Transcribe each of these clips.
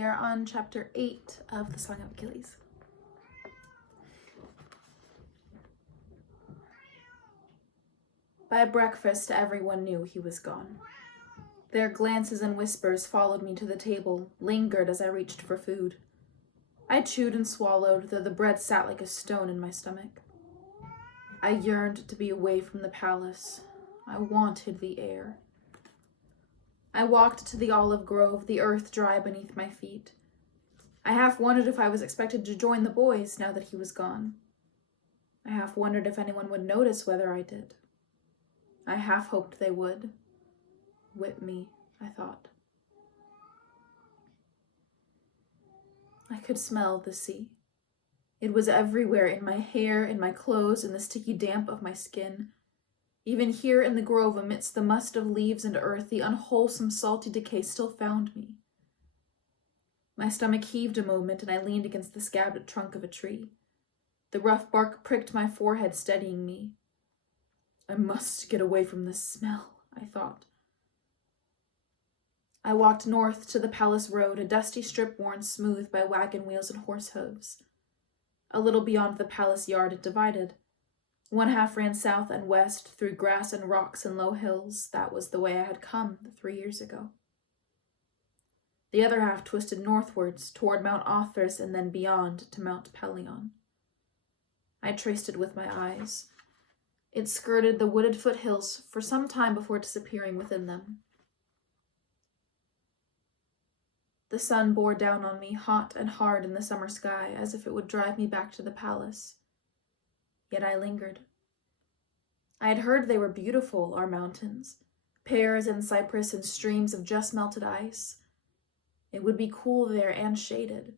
We are on chapter 8 of the Song of Achilles. By breakfast, everyone knew he was gone. Their glances and whispers followed me to the table, lingered as I reached for food. I chewed and swallowed, though the bread sat like a stone in my stomach. I yearned to be away from the palace. I wanted the air. I walked to the olive grove, the earth dry beneath my feet. I half wondered if I was expected to join the boys now that he was gone. I half wondered if anyone would notice whether I did. I half hoped they would. Whip me, I thought. I could smell the sea. It was everywhere, in my hair, in my clothes, in the sticky damp of my skin. Even here in the grove, amidst the must of leaves and earth, the unwholesome, salty decay still found me. My stomach heaved a moment, and I leaned against the scabbed trunk of a tree. The rough bark pricked my forehead, steadying me. I must get away from this smell, I thought. I walked north to the palace road, a dusty strip worn smooth by wagon wheels and horse hooves. A little beyond the palace yard it divided. One half ran south and west through grass and rocks and low hills. That was the way I had come 3 years ago. The other half twisted northwards toward Mount Othryth and then beyond to Mount Pelion. I traced it with my eyes. It skirted the wooded foothills for some time before disappearing within them. The sun bore down on me, hot and hard in the summer sky, as if it would drive me back to the palace. Yet I lingered. I had heard they were beautiful, our mountains, pears and cypress and streams of just melted ice. It would be cool there and shaded,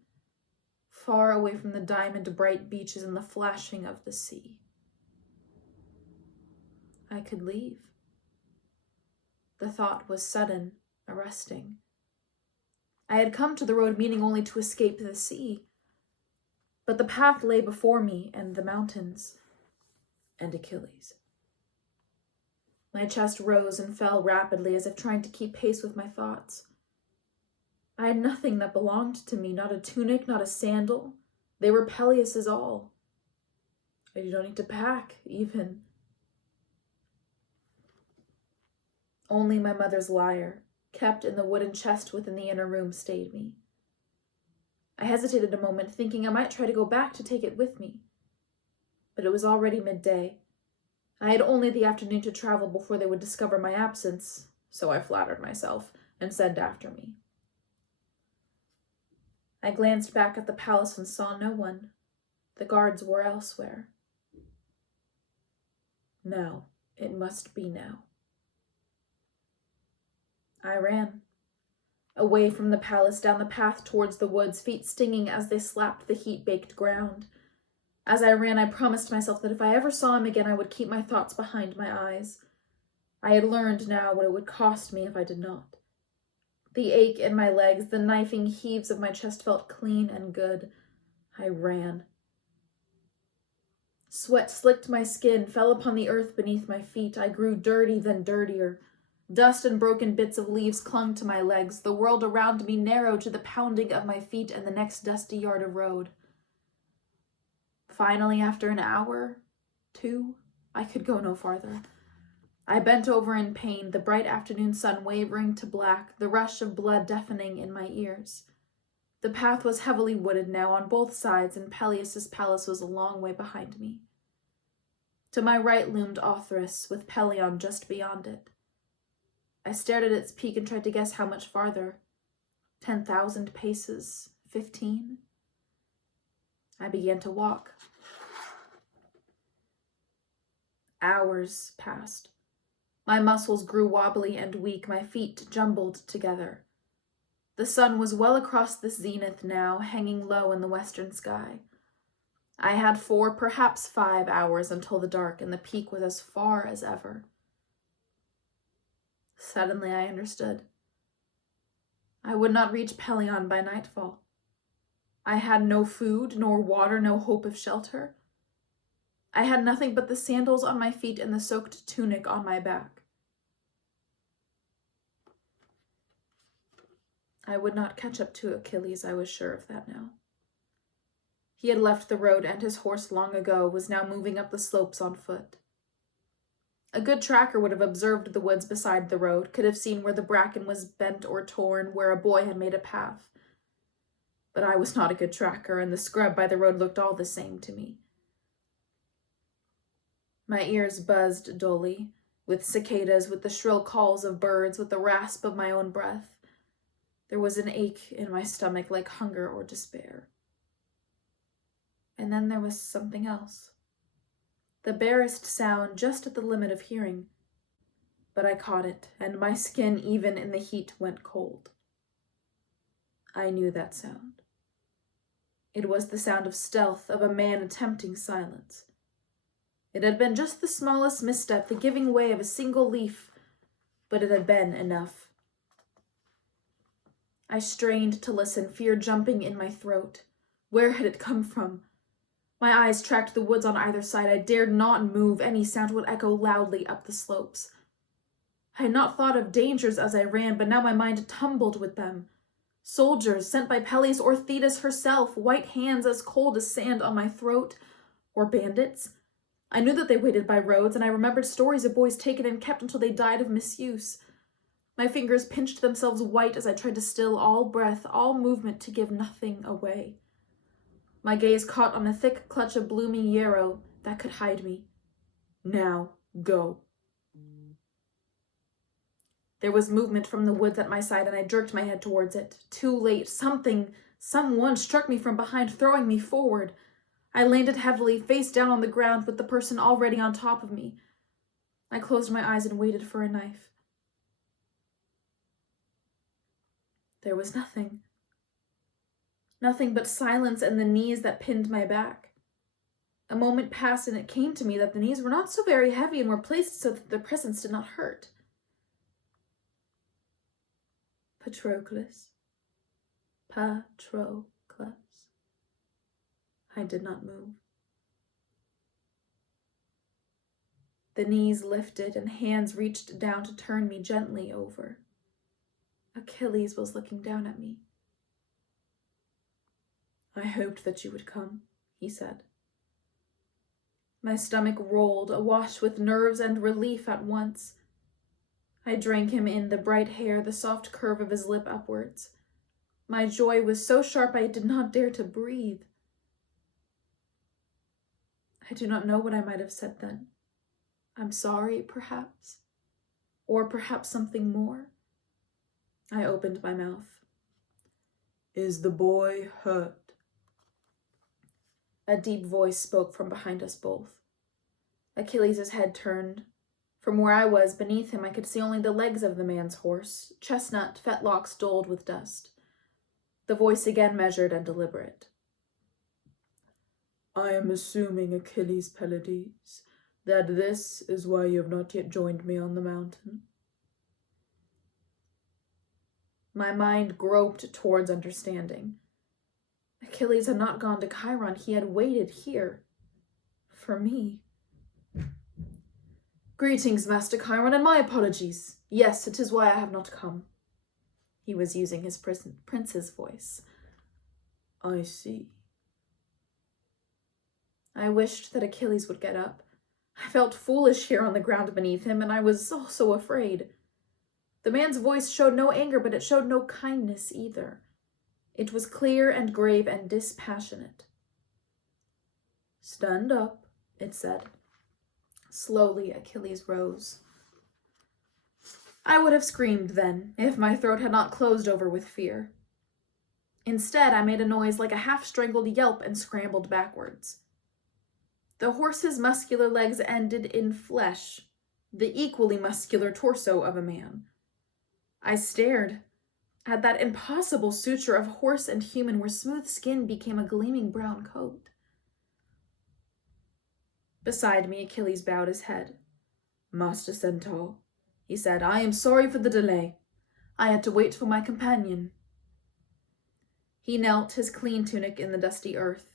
far away from the diamond-bright beaches and the flashing of the sea. I could leave. The thought was sudden, arresting. I had come to the road meaning only to escape the sea, but the path lay before me and the mountains and Achilles. My chest rose and fell rapidly as if trying to keep pace with my thoughts. I had nothing that belonged to me, not a tunic, not a sandal. They were Peleus's all. You don't need to pack, even. Only my mother's lyre, kept in the wooden chest within the inner room, stayed me. I hesitated a moment, thinking I might try to go back to take it with me. But it was already midday. I had only the afternoon to travel before they would discover my absence, so I flattered myself and sent after me. I glanced back at the palace and saw no one. The guards were elsewhere. Now, it must be now. I ran. Away from the palace, down the path towards the woods, feet stinging as they slapped the heat-baked ground. As I ran, I promised myself that if I ever saw him again, I would keep my thoughts behind my eyes. I had learned now what it would cost me if I did not. The ache in my legs, the knifing heaves of my chest felt clean and good. I ran. Sweat slicked my skin, fell upon the earth beneath my feet. I grew dirty, then dirtier. Dust and broken bits of leaves clung to my legs. The world around me narrowed to the pounding of my feet and the next dusty yard of road. Finally, after an hour, 2, I could go no farther. I bent over in pain, the bright afternoon sun wavering to black, the rush of blood deafening in my ears. The path was heavily wooded now on both sides, and Peleus's palace was a long way behind me. To my right loomed Othryth, with Pelion just beyond it. I stared at its peak and tried to guess how much farther. 10,000 paces, 15. I began to walk. Hours passed. My muscles grew wobbly and weak, my feet jumbled together. The sun was well across the zenith now, hanging low in the western sky. I had 4, perhaps 5 hours until the dark, and the peak was as far as ever. Suddenly I understood. I would not reach Pelion by nightfall. I had no food, nor water, no hope of shelter. I had nothing but the sandals on my feet and the soaked tunic on my back. I would not catch up to Achilles, I was sure of that now. He had left the road, and his horse long ago was now moving up the slopes on foot. A good tracker would have observed the woods beside the road, could have seen where the bracken was bent or torn, where a boy had made a path. But I was not a good tracker, and the scrub by the road looked all the same to me. My ears buzzed dully, with cicadas, with the shrill calls of birds, with the rasp of my own breath. There was an ache in my stomach like hunger or despair. And then there was something else. The barest sound just at the limit of hearing. But I caught it, and my skin, even in the heat, went cold. I knew that sound. It was the sound of stealth, of a man attempting silence. It had been just the smallest misstep, the giving way of a single leaf, but it had been enough. I strained to listen, fear jumping in my throat. Where had it come from? My eyes tracked the woods on either side. I dared not move. Any sound would echo loudly up the slopes. I had not thought of dangers as I ran, but now my mind tumbled with them. Soldiers sent by Peleus or Thetis herself, white hands as cold as sand on my throat, or bandits. I knew that they waited by roads, and I remembered stories of boys taken and kept until they died of misuse. My fingers pinched themselves white as I tried to still all breath, all movement to give nothing away. My gaze caught on a thick clutch of blooming yarrow that could hide me. Now, go. There was movement from the woods at my side, and I jerked my head towards it. Too late. Someone struck me from behind, throwing me forward. I landed heavily, face down on the ground, with the person already on top of me. I closed my eyes and waited for a knife. There was nothing. Nothing but silence and the knees that pinned my back. A moment passed, and it came to me that the knees were not so very heavy and were placed so that their presence did not hurt. Patroclus. Patroclus. I did not move. The knees lifted and hands reached down to turn me gently over. Achilles was looking down at me. I hoped that you would come, he said. My stomach rolled, awash with nerves and relief at once. I drank him in, the bright hair, the soft curve of his lip upwards. My joy was so sharp I did not dare to breathe. I do not know what I might have said then. I'm sorry, perhaps. Or perhaps something more. I opened my mouth. Is the boy hurt? A deep voice spoke from behind us both. Achilles' head turned. From where I was, beneath him, I could see only the legs of the man's horse, chestnut, fetlocks dulled with dust. The voice again measured and deliberate. I am assuming, Achilles Pelides, that this is why you have not yet joined me on the mountain. My mind groped towards understanding. Achilles had not gone to Chiron. He had waited here. For me. Greetings, Master Chiron, and my apologies. Yes, it is why I have not come. He was using his prince's voice. I see. I wished that Achilles would get up. I felt foolish here on the ground beneath him, and I was also afraid. The man's voice showed no anger, but it showed no kindness either. It was clear and grave and dispassionate. Stand up, it said. Slowly, Achilles rose. I would have screamed then, if my throat had not closed over with fear. Instead, I made a noise like a half-strangled yelp and scrambled backwards. The horse's muscular legs ended in flesh, the equally muscular torso of a man. I stared at that impossible suture of horse and human where smooth skin became a gleaming brown coat. Beside me, Achilles bowed his head. Master Centaur, he said, I am sorry for the delay. I had to wait for my companion. He knelt, his clean tunic in the dusty earth.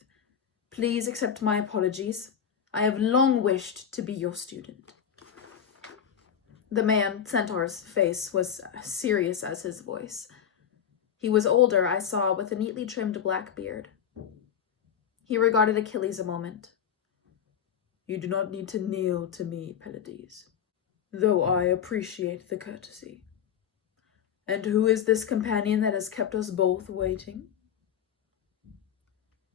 Please accept my apologies. I have long wished to be your student. The man, Centaur's face was serious as his voice. He He was older, I saw, with a neatly trimmed black beard. He regarded Achilles a moment. "You do not need to kneel to me, Pylades, though I appreciate the courtesy. And who is this companion that has kept us both waiting?"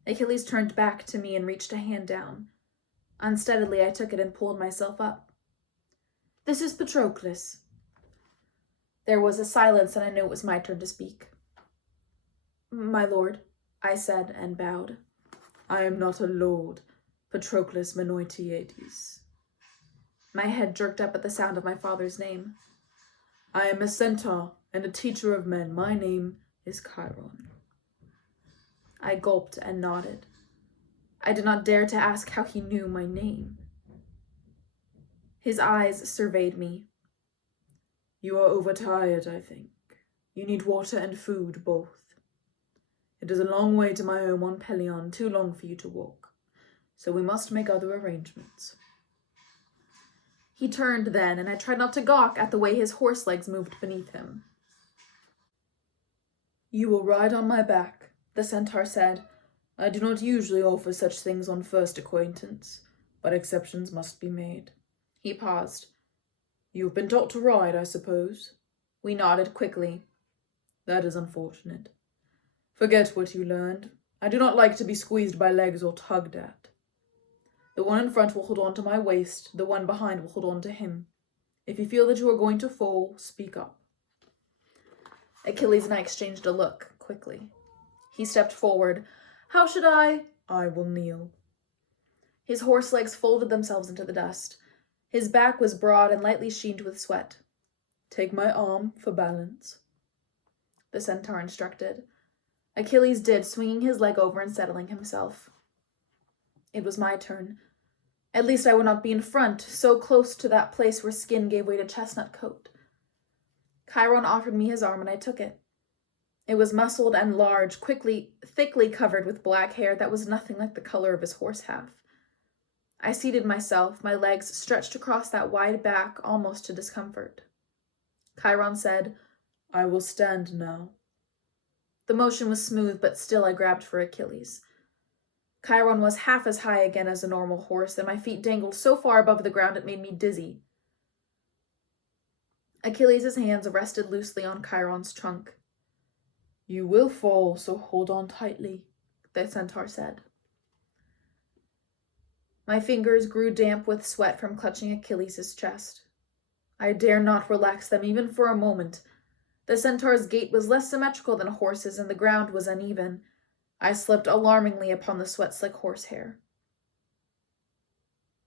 Achilles turned back to me and reached a hand down. Unsteadily, I took it and pulled myself up. "This is Patroclus." There was a silence, and I knew it was my turn to speak. "My lord," I said, and bowed. "I am not a lord, Patroclus Menoetiades." My head jerked up at the sound of my father's name. "I am a centaur and a teacher of men. My name is Chiron." I gulped and nodded. I did not dare to ask how he knew my name. His eyes surveyed me. "You are overtired, I think. You need water and food, both. It is a long way to my home on Pelion, too long for you to walk, so we must make other arrangements." He turned then, and I tried not to gawk at the way his horse legs moved beneath him. "You will ride on my back," the centaur said. "I do not usually offer such things on first acquaintance, but exceptions must be made." He paused. "You have been taught to ride, I suppose?" We nodded quickly. "That is unfortunate. Forget what you learned. I do not like to be squeezed by legs or tugged at. The one in front will hold on to my waist, the one behind will hold on to him. If you feel that you are going to fall, speak up." Achilles and I exchanged a look, quickly. He stepped forward. "How should I?" "I will kneel." His horse legs folded themselves into the dust. His back was broad and lightly sheened with sweat. "Take my arm for balance," the centaur instructed. Achilles did, swinging his leg over and settling himself. It was my turn. At least I would not be in front, so close to that place where skin gave way to chestnut coat. Chiron offered me his arm, and I took it. It was muscled and large, thickly covered with black hair that was nothing like the color of his horse half. I seated myself, my legs stretched across that wide back almost to discomfort. Chiron said, "I will stand now." The motion was smooth, but still I grabbed for Achilles. Chiron was half as high again as a normal horse, and my feet dangled so far above the ground it made me dizzy. Achilles' hands rested loosely on Chiron's trunk. "You will fall, so hold on tightly," the centaur said. My fingers grew damp with sweat from clutching Achilles' chest. I dare not relax them even for a moment. The centaur's gait was less symmetrical than a horse's, and the ground was uneven. I slipped alarmingly upon the sweat-slick horsehair.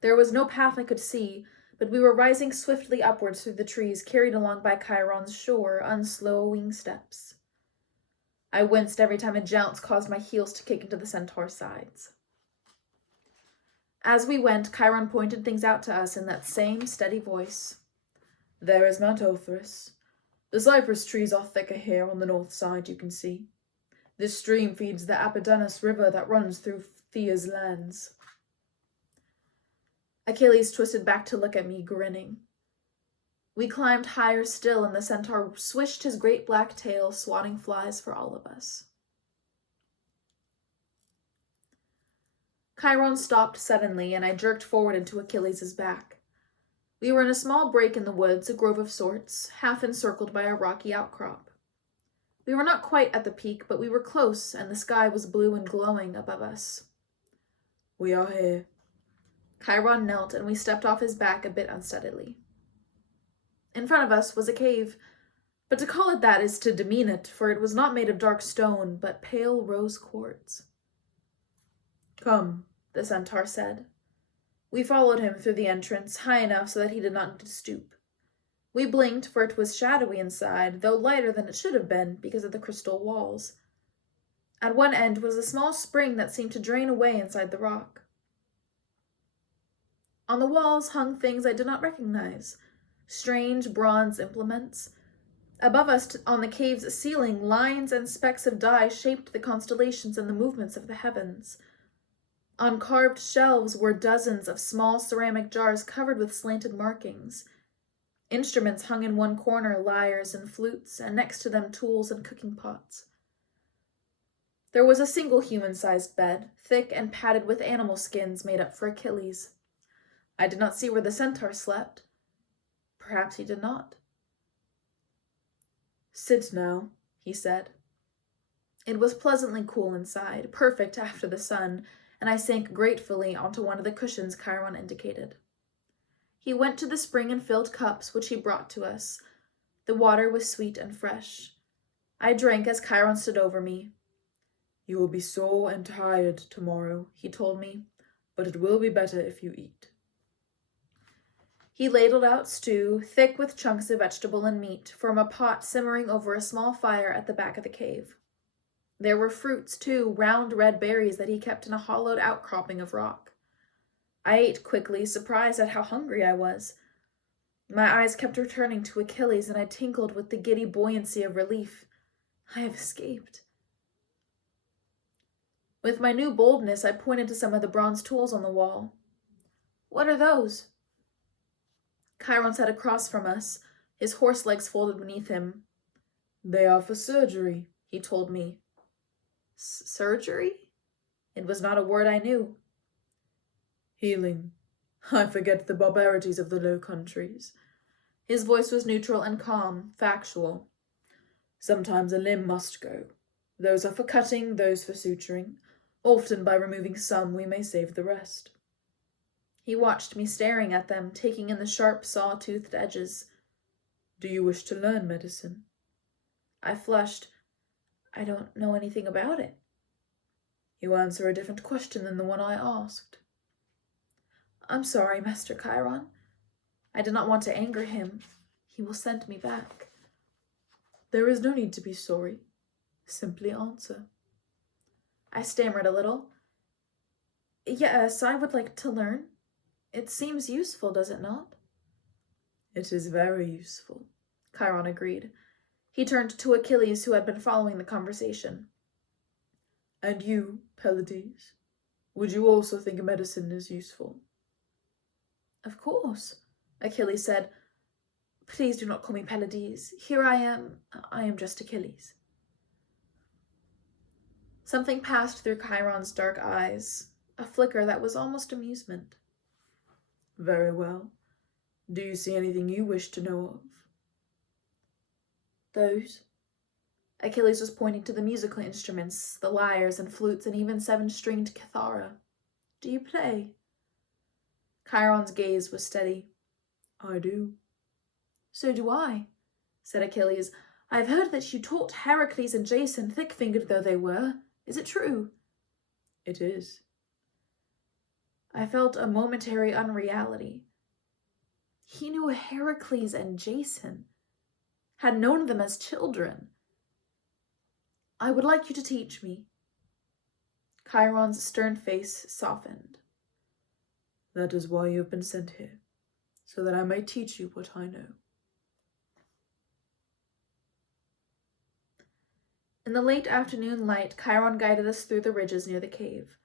There was no path I could see, but we were rising swiftly upwards through the trees, carried along by Chiron's sure, unslowing steps. I winced every time a jounce caused my heels to kick into the centaur's sides. As we went, Chiron pointed things out to us in that same steady voice. "There is Mount Othrys. The cypress trees are thicker here on the north side, you can see. This stream feeds the Apidanus River that runs through Thea's lands." Achilles twisted back to look at me, grinning. We climbed higher still, and the centaur swished his great black tail, swatting flies for all of us. Chiron stopped suddenly, and I jerked forward into Achilles' back. We were in a small break in the woods, a grove of sorts, half encircled by a rocky outcrop. We were not quite at the peak, but we were close, and the sky was blue and glowing above us. "We are here." Chiron knelt, and we stepped off his back a bit unsteadily. In front of us was a cave, but to call it that is to demean it, for it was not made of dark stone, but pale rose quartz. "Come," the centaur said. We followed him through the entrance, high enough so that he did not need to stoop. We blinked, for it was shadowy inside, though lighter than it should have been because of the crystal walls. At one end was a small spring that seemed to drain away inside the rock. On the walls hung things I did not recognize, strange bronze implements. Above us, on the cave's ceiling, lines and specks of dye shaped the constellations and the movements of the heavens. On carved shelves were dozens of small ceramic jars covered with slanted markings. Instruments hung in one corner, lyres and flutes, and next to them tools and cooking pots. There was a single human-sized bed, thick and padded with animal skins made up for Achilles. I did not see where the centaur slept. Perhaps he did not. "Sit now," he said. It was pleasantly cool inside, perfect after the sun, and I sank gratefully onto one of the cushions Chiron indicated. He went to the spring and filled cups, which he brought to us. The water was sweet and fresh. I drank as Chiron stood over me. "You will be sore and tired tomorrow," he told me, "but it will be better if you eat." He ladled out stew, thick with chunks of vegetable and meat, from a pot simmering over a small fire at the back of the cave. There were fruits, too, round red berries that he kept in a hollowed outcropping of rock. I ate quickly, surprised at how hungry I was. My eyes kept returning to Achilles, and I tinkled with the giddy buoyancy of relief. I have escaped. With my new boldness, I pointed to some of the bronze tools on the wall. "What are those?" Chiron sat across from us, his horse legs folded beneath him. "They are for surgery," he told me. Surgery? It was not a word I knew. "Healing. I forget the barbarities of the Low Countries." His voice was neutral and calm, factual. "Sometimes a limb must go. Those are for cutting, those for suturing. Often by removing some, we may save the rest." He watched me staring at them, taking in the sharp, saw-toothed edges. "Do you wish to learn medicine?" I flushed. "I don't know anything about it." "You answer a different question than the one I asked." "I'm sorry, Master Chiron. I did not want to anger him. He will send me back." "There is no need to be sorry. Simply answer." I stammered a little. "Yes, I would like to learn. It seems useful, does it not?" "It is very useful," Chiron agreed. He turned to Achilles, who had been following the conversation. "And you, Pylades, would you also think medicine is useful?" "Of course," Achilles said. "Please do not call me Pylades. Here I am just Achilles." Something passed through Chiron's dark eyes, a flicker that was almost amusement. "Very well. Do you see anything you wish to know of?" "Those?" Achilles was pointing to the musical instruments, the lyres and flutes, and even 7-stringed kithara. "Do you play?" Chiron's gaze was steady. "I do." "So do I," said Achilles. "I have heard that you taught Heracles and Jason, thick-fingered though they were. Is it true?" "It is." I felt a momentary unreality. He knew Heracles and Jason, had known them as children. "I would like you to teach me." Chiron's stern face softened. "That is why you have been sent here, so that I may teach you what I know." In the late afternoon light, Chiron guided us through the ridges near the cave.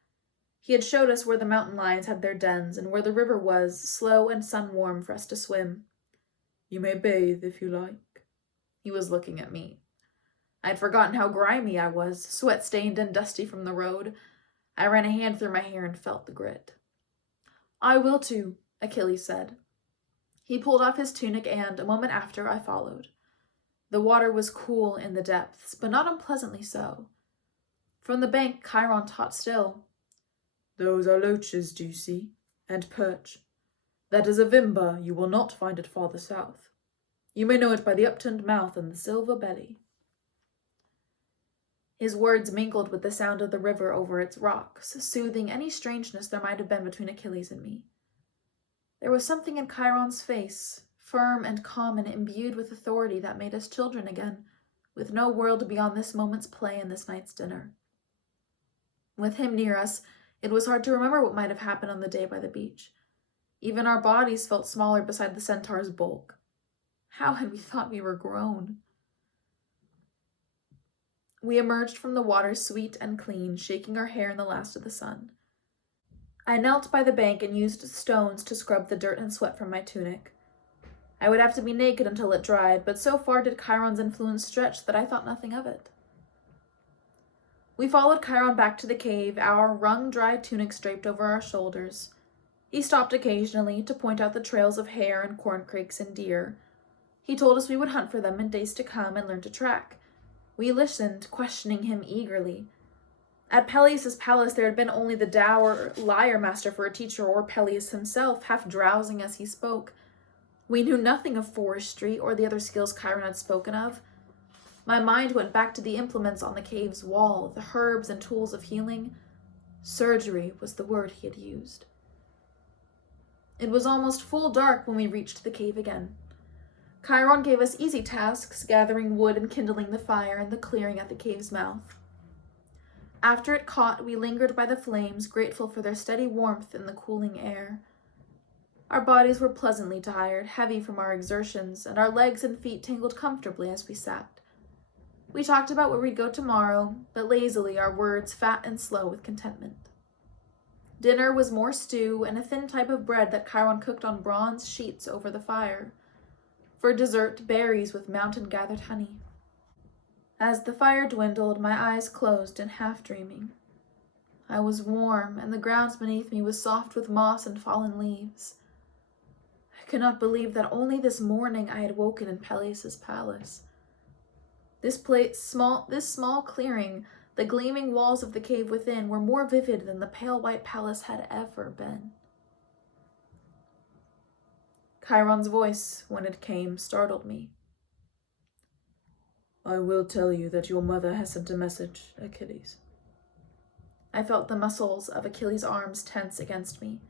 He had showed us where the mountain lions had their dens and where the river was, slow and sun-warm for us to swim. "You may bathe if you like." He was looking at me. I'd forgotten how grimy I was, sweat-stained and dusty from the road. I ran a hand through my hair and felt the grit. "I will too," Achilles said. He pulled off his tunic and, a moment after, I followed. The water was cool in the depths, but not unpleasantly so. From the bank, Chiron taught still. "Those are loaches, do you see? And perch. That is a vimba. You will not find it farther south. You may know it by the upturned mouth and the silver belly." His words mingled with the sound of the river over its rocks, soothing any strangeness there might have been between Achilles and me. There was something in Chiron's face, firm and calm and imbued with authority, that made us children again, with no world beyond this moment's play and this night's dinner. With him near us, it was hard to remember what might have happened on the day by the beach. Even our bodies felt smaller beside the centaur's bulk. How had we thought we were grown? We emerged from the water sweet and clean, shaking our hair in the last of the sun. I knelt by the bank and used stones to scrub the dirt and sweat from my tunic. I would have to be naked until it dried, but so far did Chiron's influence stretch that I thought nothing of it. We followed Chiron back to the cave, our wrung-dry tunics draped over our shoulders. He stopped occasionally to point out the trails of hare and corncrakes and deer. He told us we would hunt for them in days to come and learn to track. We listened, questioning him eagerly. At Peleus' palace there had been only the dour lyre master for a teacher, or Peleus himself, half drowsing as he spoke. We knew nothing of forestry or the other skills Chiron had spoken of. My mind went back to the implements on the cave's wall, the herbs and tools of healing. Surgery was the word he had used. It was almost full dark when we reached the cave again. Chiron gave us easy tasks, gathering wood and kindling the fire in the clearing at the cave's mouth. After it caught, we lingered by the flames, grateful for their steady warmth in the cooling air. Our bodies were pleasantly tired, heavy from our exertions, and our legs and feet tingled comfortably as we sat. We talked about where we'd go tomorrow, but lazily, our words fat and slow with contentment. Dinner was more stew and a thin type of bread that Chiron cooked on bronze sheets over the fire. For dessert, berries with mountain-gathered honey. As the fire dwindled, my eyes closed in half-dreaming. I was warm, and the ground beneath me was soft with moss and fallen leaves. I could not believe that only this morning I had woken in Peleus' palace. This small clearing, the gleaming walls of the cave within, were more vivid than the pale white palace had ever been. Chiron's voice, when it came, startled me. I will tell you that your mother has sent a message, Achilles. I felt the muscles of Achilles' arms tense against me.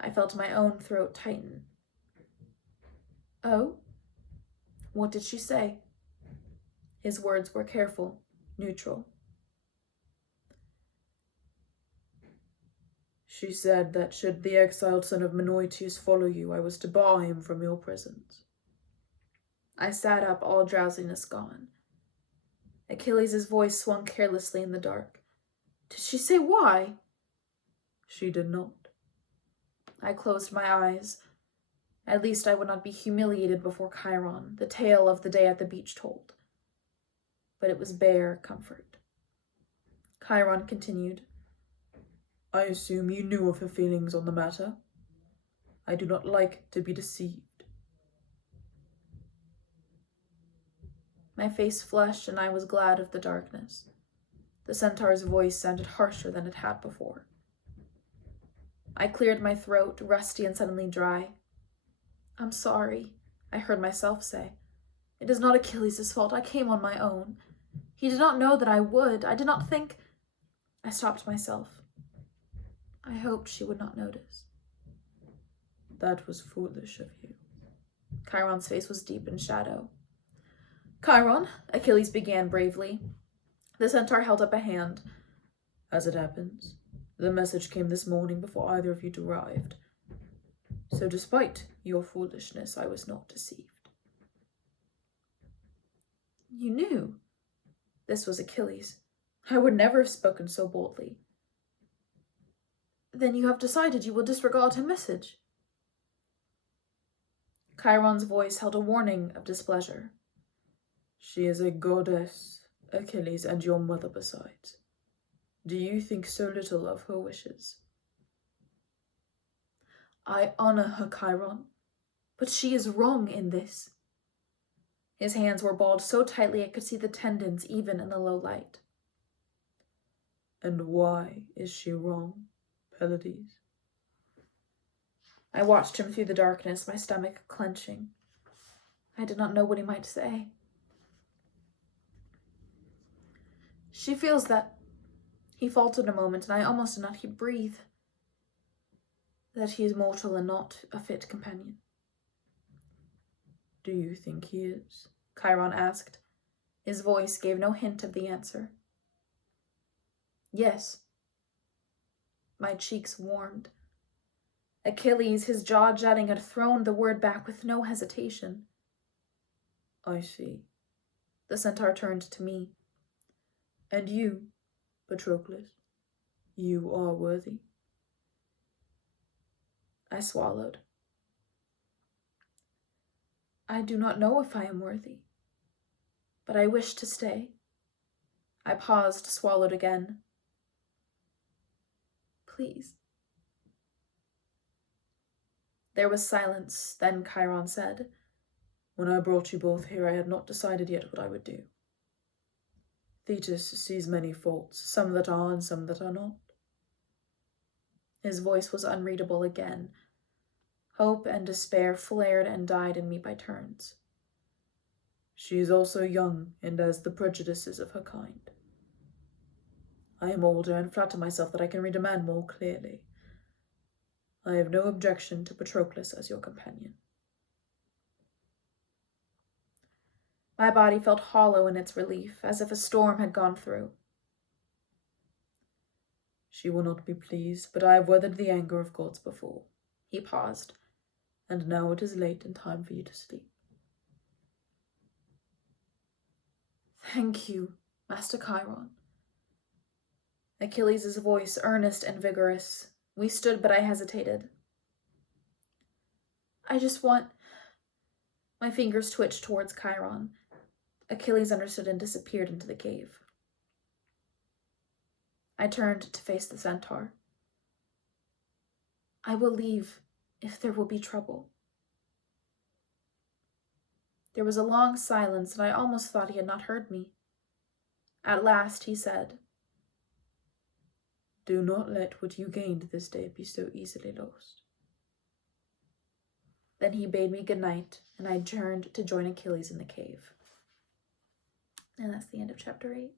I felt my own throat tighten. Oh? What did she say? His words were careful, neutral. She said that should the exiled son of Menoetius follow you, I was to bar him from your presence. I sat up, all drowsiness gone. Achilles' voice swung carelessly in the dark. Did she say why? She did not. I closed my eyes. At least I would not be humiliated before Chiron, the tale of the day at the beach told. But it was bare comfort. Chiron continued. I assume you knew of her feelings on the matter. I do not like to be deceived. My face flushed, and I was glad of the darkness. The centaur's voice sounded harsher than it had before. I cleared my throat, rusty and suddenly dry. I'm sorry, I heard myself say. It is not Achilles' fault. I came on my own. He did not know that I would. I did not think... I stopped myself. I hoped she would not notice. That was foolish of you. Chiron's face was deep in shadow. Chiron, Achilles began bravely. The centaur held up a hand. As it happens, the message came this morning before either of you arrived. So despite your foolishness, I was not deceived. You knew? This was Achilles. I would never have spoken so boldly. Then you have decided you will disregard her message? Chiron's voice held a warning of displeasure. She is a goddess, Achilles, and your mother besides. Do you think so little of her wishes? I honor her, Chiron, but she is wrong in this. His hands were balled so tightly I could see the tendons even in the low light. And why is she wrong, Pelides? I watched him through the darkness, my stomach clenching. I did not know what he might say. She feels that... He faltered a moment, and I almost did not breathe. That he is mortal and not a fit companion. Do you think he is? Chiron asked. His voice gave no hint of the answer. Yes. My cheeks warmed. Achilles, his jaw jutting, had thrown the word back with no hesitation. I see. The centaur turned to me. And you, Patroclus, you are worthy. I swallowed. I do not know if I am worthy, but I wish to stay. I paused, swallowed again. Please. There was silence. Then Chiron said, When I brought you both here, I had not decided yet what I would do. Thetis sees many faults, some that are and some that are not. His voice was unreadable again. Hope and despair flared and died in me by turns. She is also young and has the prejudices of her kind. I am older and flatter myself that I can read a man more clearly. I have no objection to Patroclus as your companion. My body felt hollow in its relief, as if a storm had gone through. She will not be pleased, but I have weathered the anger of gods before. He paused. And now it is late and time for you to sleep. Thank you, Master Chiron. Achilles' voice earnest and vigorous. We stood, but I hesitated. I just want... My fingers twitched towards Chiron. Achilles understood and disappeared into the cave. I turned to face the centaur. I will leave if there will be trouble. There was a long silence, and I almost thought he had not heard me. At last he said, Do not let what you gained this day be so easily lost. Then he bade me good night, and I turned to join Achilles in the cave. And that's the end of chapter 8.